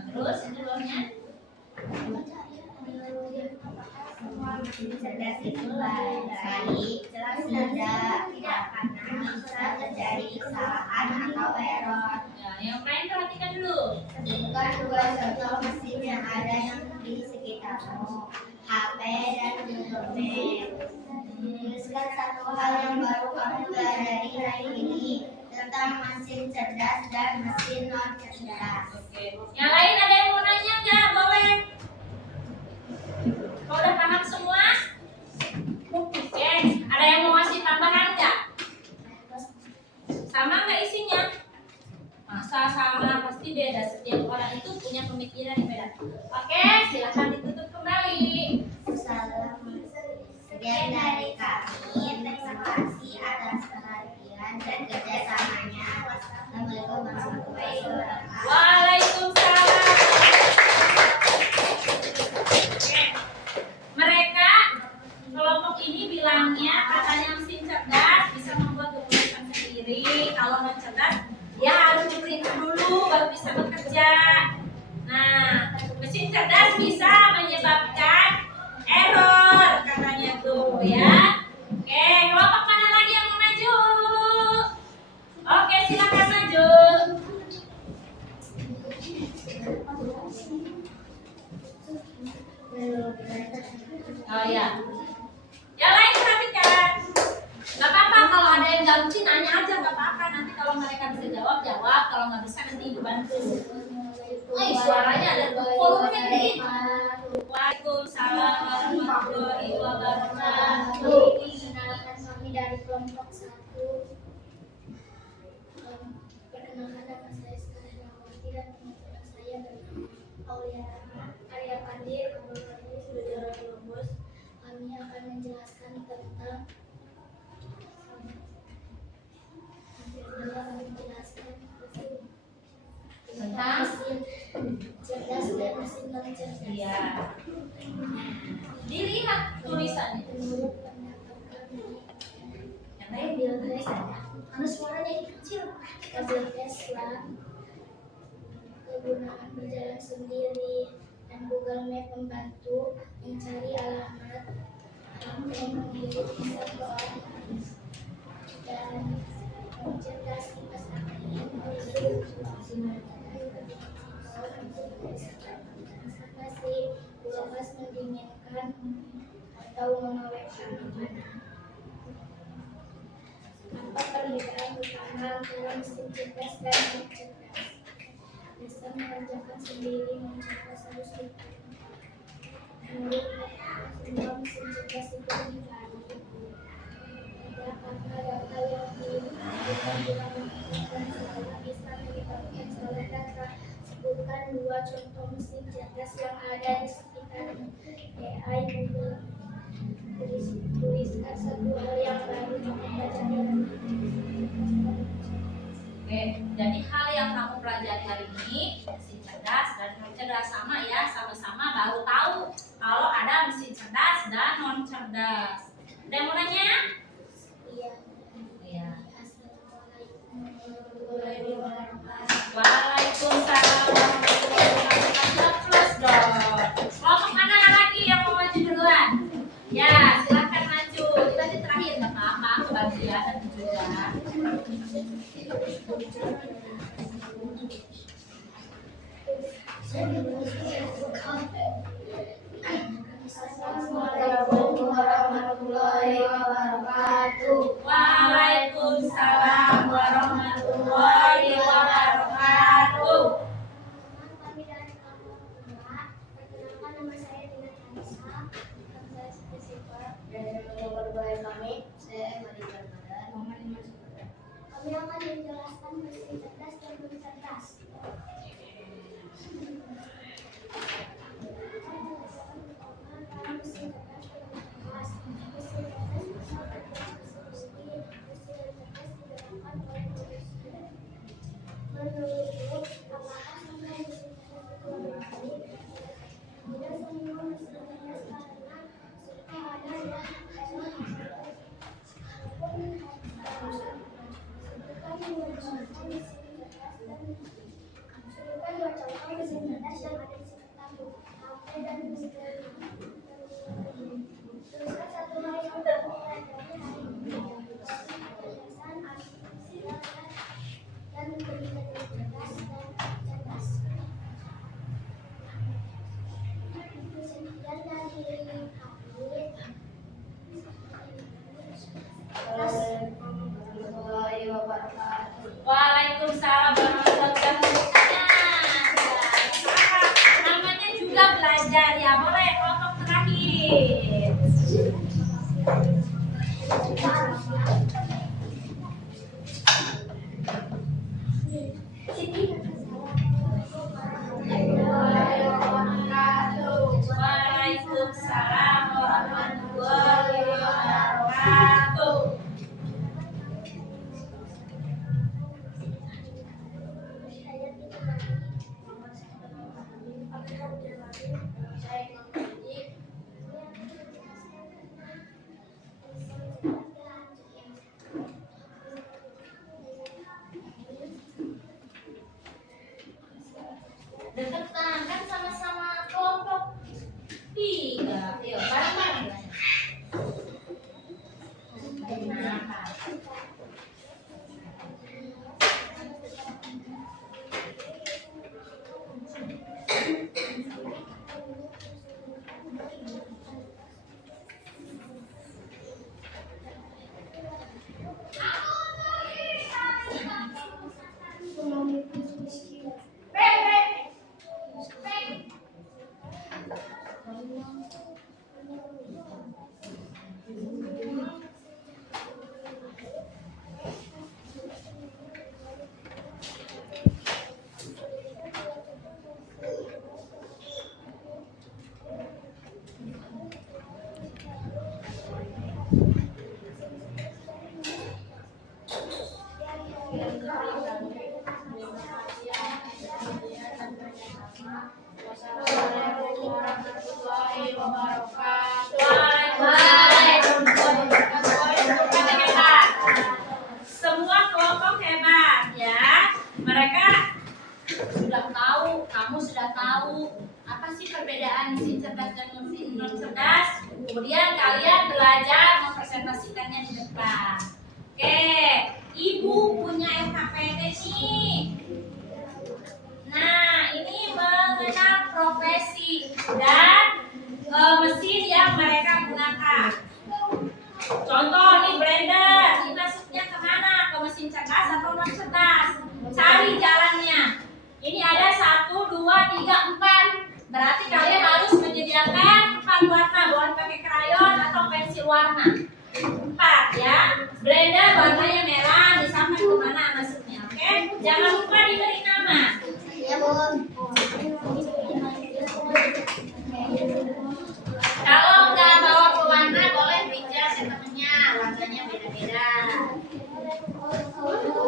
Terus yang keduanya. Semua mesin cerdas itu baik, jelas tidak karena bisa terjadi kesalahan atau error. Ya, yang lain perhatikan dulu. Sebutkan 2 contoh mesin yang ada yang di sekitarmu, HP dan Google Map. Tuliskan satu hal yang baru kamu pelajari hari ini tentang mesin cerdas dan mesin non cerdas. Oke. Yang lain ada yang mau nanya nggak? Boleh. Kalau udah paham semua? Oke. Ada yang mau ngasih tambahan nggak? Sama nggak isinya? Masa sama, pasti beda. Setiap orang itu punya pemikiran yang beda. Oke, silakan ditutup kembali. Sekian dari kami. Terima kasih atas perhatian dan kerjasamanya. Wassalamualaikum warahmatullahi wabarakatuh. Waalaikumsalam. Oke. Mereka kelompok ini bilangnya katanya mesin cerdas bisa membuat keputusan sendiri. Kalau non cerdas dia harus diperintah dulu baru bisa bekerja. Nah, mesin cerdas bisa menyebabkan error katanya tuh ya. Oke, kelompok mana lagi yang mau maju? Oke, silakan maju. Oh ya. Yang lain perhatikan. Gak apa-apa kalau ada yang gak mungkin nanya aja gak apa-apa. Nanti kalau mereka bisa jawab, jawab. Kalau nggak bisa nanti dibantu. Suaranya ada volumenya gedein. Waalaikumsalam warahmatullahi wabarakatuh. Perkenalkan kami dari kelompok 1. Perkenalkan nama saya Sekarang Nawati dan teman-teman saya bernama Aulia Rahma, Arya Pandi, Abdul Qadir, Sudara Lubus. Kami akan menjelaskan tentang Tentang mesin cerdas dan mesin non cerdas. iya. Dilihat tulisannya. Menurut pendapat kami, Yang lain mobil Tesla, karena suaranya kecil. Mobil Tesla kegunaan berjalan sendiri dan Google Map membantu mencari alamat. HP memiliki satu orang dan cerdas kipas angin masih kulkas mendinginkan atau mengawetkan makanan. Apa perbedaan utama antara mesin cerdas dan non cerdas? Bisa mengerjakan sendiri, non cerdas harus dipakai. Menurut semua mesin cerdas itu lebih baik. Tidak karena data yang dibutuhkan dan setelah bisa menyebabkan salah data. Sebutkan 2 contoh mesin cerdas yang ada di sekitar AI Google. Tuliskan satu hal yang baru kamu pelajari hari ini. Oke, jadi hal yang kamu pelajari hari ini mesin cerdas dan non cerdas sama ya, sama-sama baru tahu kalau ada mesin cerdas dan non cerdas. Ada yang mau nanya? Iya. Iya. Assalamualaikum warahmatullahi wabarakatuh. Waalaikumsalam warahmatullahi wabarakatuh. Plus dong. Kelompok mana lagi yang mau maju duluan? Ya, silakan maju. Itu tadi terakhir nggak apa-apa, kebagian dan juga. Saya Assalamualaikum warahmatullahi wabarakatuh. Waalaikumsalam warahmatullahi wabarakatuh. Kami dari kelompok 2. Perkenalkan, nama saya Dina Tanisa. Saya Sipar. Dari kelompok 2 kami, saya Madi Ramadan. Kami akan menjelaskan mesin cerdas dan non-cerdas. Mesin cerdas dan non-cerdas. Mesin cerdas bisa bergerak sendiri. Mesin cerdas digerakkan oleh manusia. Menurutmu, apakah semua mesin cerdas itu berbalik? Tidak semua mesin cerdas, karena suka ada yang Warahmatullahi wabarakatuh. Waalaikumsalam warahmatullahi wabarakatuh. Namanya juga belajar ya, boleh kelompok terakhir. Waalaikumsalam warahmatullahi wabarakatuh. Deketan kan sama-sama kelompok 3. Yuk, bareng-bareng. Nah, Wassalamualaikum warahmatullahi wabarakatuh. Semua kelompok hebat ya. Mereka sudah tahu, kamu sudah tahu apa sih perbedaan mesin cerdas dan mesin non cerdas. Kemudian kalian belajar mempresentasikannya di depan. Oke, ibu punya LKPD nih. Nah, ini mengenal profesi dan mesin yang mereka gunakan. Contoh nih blender, ini masuknya kemana? Ke mesin cerdas atau non cerdas? Cari jalannya. Ini ada 1, 2, 3, 4. Berarti kalian harus menyediakan 4 warna, boleh pakai krayon atau pensil warna. 4 ya. Blender warnanya merah, disampaikan kemana masuknya, oke? Jangan lupa diberi nama. Ya, Bu. Kalau nggak bawa pewarna boleh pinjam ke temennya, warnanya beda-beda.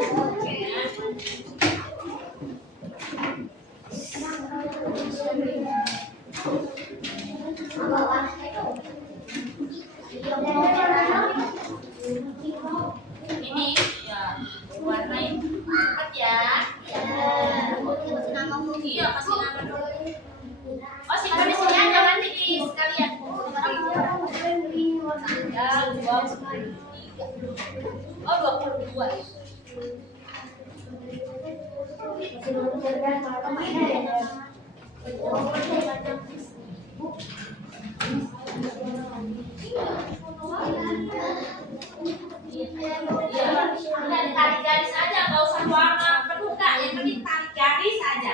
Oke. Ini ya warna yang cepat ya. Iya, kasih nama dulu. Oh, simpan di sini aja, nanti di sekalian. Ya, 23. Oh, 22 ya. Iya, udah ditarik garis aja, nggak usah warna penuh nggak. Yang penting tarik garis aja.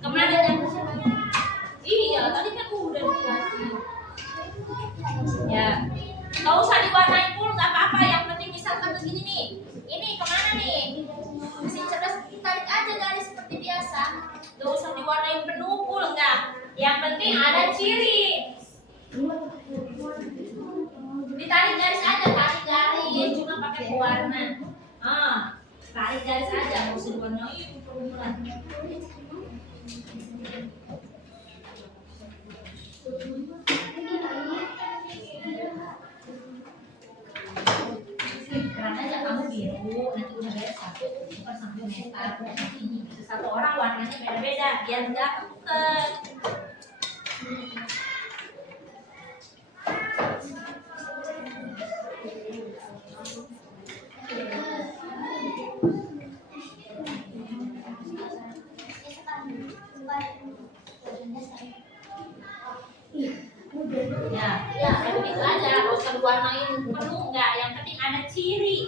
Kemana yang? Iya, tadi kan udah dijelasin. Ya, nggak usah diwarnain pun, nggak apa-apa. Yang penting misalkan begini nih, ini kemana nih? Mesin cerdas tarik aja garis seperti biasa. Nggak usah diwarnain penuh pun nggak. Yang penting ada ciri. Ditarik garis aja, tarik garis cuma pakai pewarna. Tarik garis aja, nggak usah diwarnain penuh. Karena aja kamu biru, nanti udah beres satu, bukan sampai meter. Ini satu orang warnanya beda-beda, biar nggak ketukar. Ya, kayak begitu aja, nggak usah diwarnain penuh nggak. Yang penting ada ciri.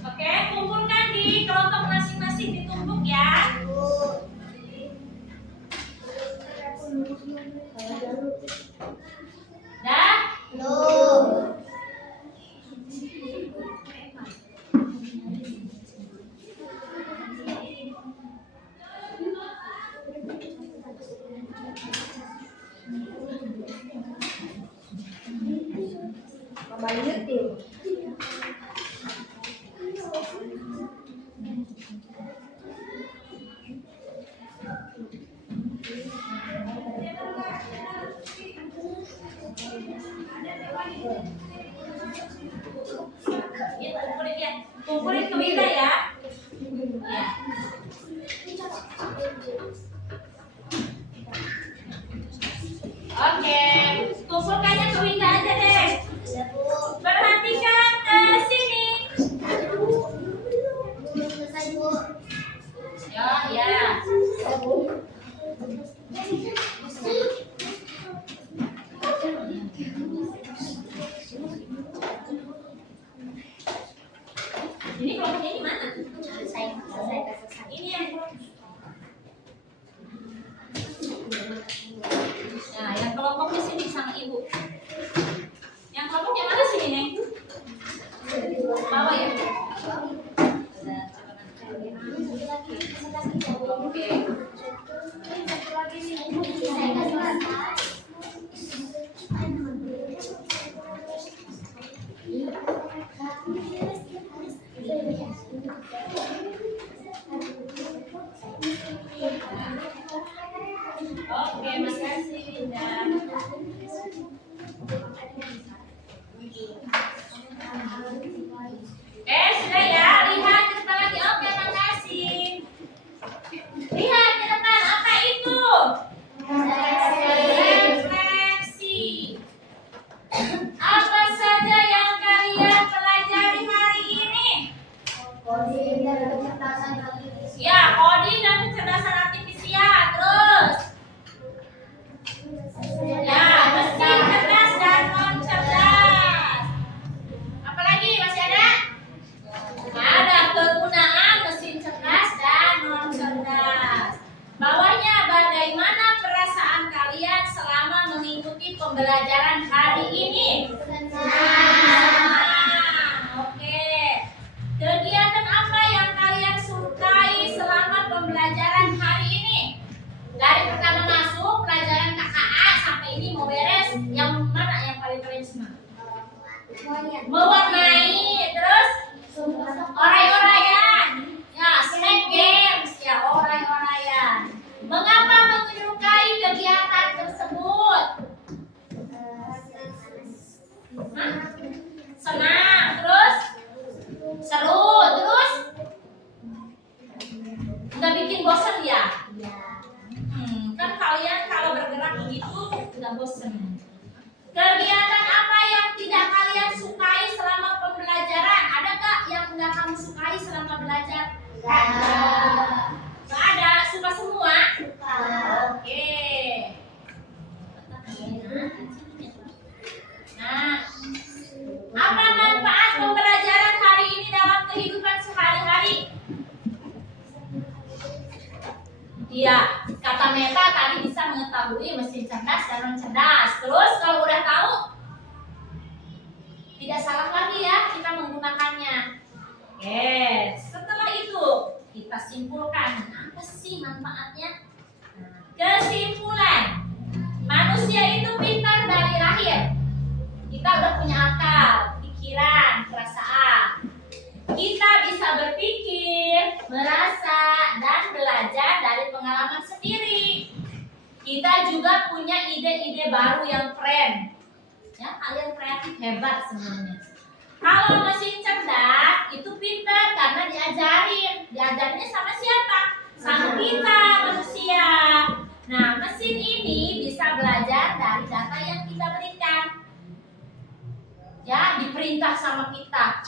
Oke, kumpulkan di kelompok masing-masing, ditumpuk ya. Dah? Kumpulin ke Winda ya. Ya. Oke, kumpulkannya ke Winda aja deh. Perhatikan ke sini. Ya. Ini kelompoknya di mana? Ini yang nah, yang kelompoknya sini sama ibu. Yang kelompoknya mana sini, Neng? Bawah ya? Oke. Oke, makasih Winda. Sudah ya, lihat ke depan lagi. Oke, makasih. Lihat ke depan, apa itu? Refleksi. Apa saja yang kalian pelajari hari ini? Ya, coding dan kecerdasan artifisial. Terus ya, mesin cerdas dan non cerdas. Apalagi masih ada? Ada kegunaan mesin cerdas dan non cerdas. Bawahnya, bagaimana perasaan kalian selama mengikuti pembelajaran hari ini? Oke. Kegiatan apa yang kalian sukai selama pembelajaran hari tidak bosan. Kegiatan apa yang tidak kalian sukai selama pembelajaran? Ada nggak yang nggak kamu sukai selama belajar? Nggak ada. Suka semua? Oke. Nah, apa manfaat pembelajaran hari ini dalam kehidupan sehari-hari? Iya, kata Meta tadi bisa mengetahui mesin cerdas dan non cerdas. Terus kalau udah tahu, tidak salah lagi ya kita menggunakannya. Oke, setelah itu kita simpulkan apa sih manfaatnya? Kesimpulan, manusia itu pintar dari lahir. Kita udah punya akal, pikiran, perasaan. Kita bisa berpikir, merasa, dan belajar dari pengalaman sendiri. Kita juga punya ide-ide baru yang keren. Ya, kalian kreatif hebat semuanya. Kalau mesin cerdas itu pintar karena diajarin. Diajarinnya sama siapa? Sama kita manusia. Nah, mesin ini bisa belajar dari data yang kita berikan. Ya, diperintah sama kita.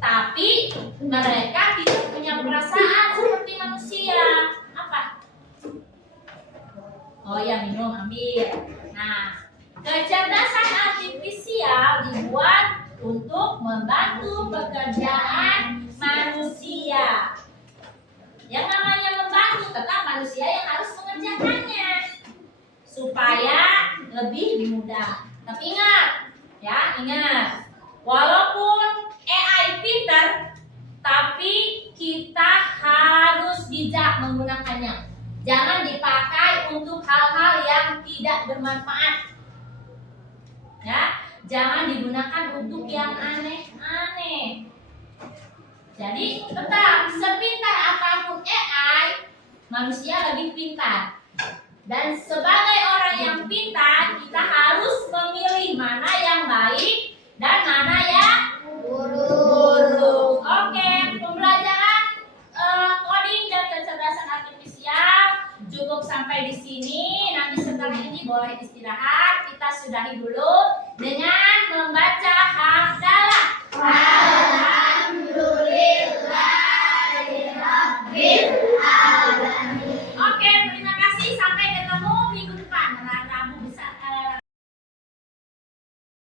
Tapi mereka tidak punya perasaan seperti manusia. Apa? Oh ya, minum, ambil. Nah, kecerdasan artifisial dibuat untuk membantu pekerjaan manusia. Yang namanya membantu, tetap manusia yang harus mengerjakannya supaya lebih mudah. Tapi ingat, ya ingat, walaupun AI pintar, tapi kita harus bijak menggunakannya. Jangan dipakai untuk hal-hal yang tidak bermanfaat. Ya, jangan digunakan untuk yang aneh-aneh. Jadi tetap sepintar apapun AI, manusia lebih pintar. Dan sebagai orang yang pintar, kita harus memilih mana yang baik dan mana yang buruk. Oke, pembelajaran coding dan kecerdasan artifisial cukup sampai di sini. Nanti setelah ini boleh istirahat. Kita sudahi dulu dengan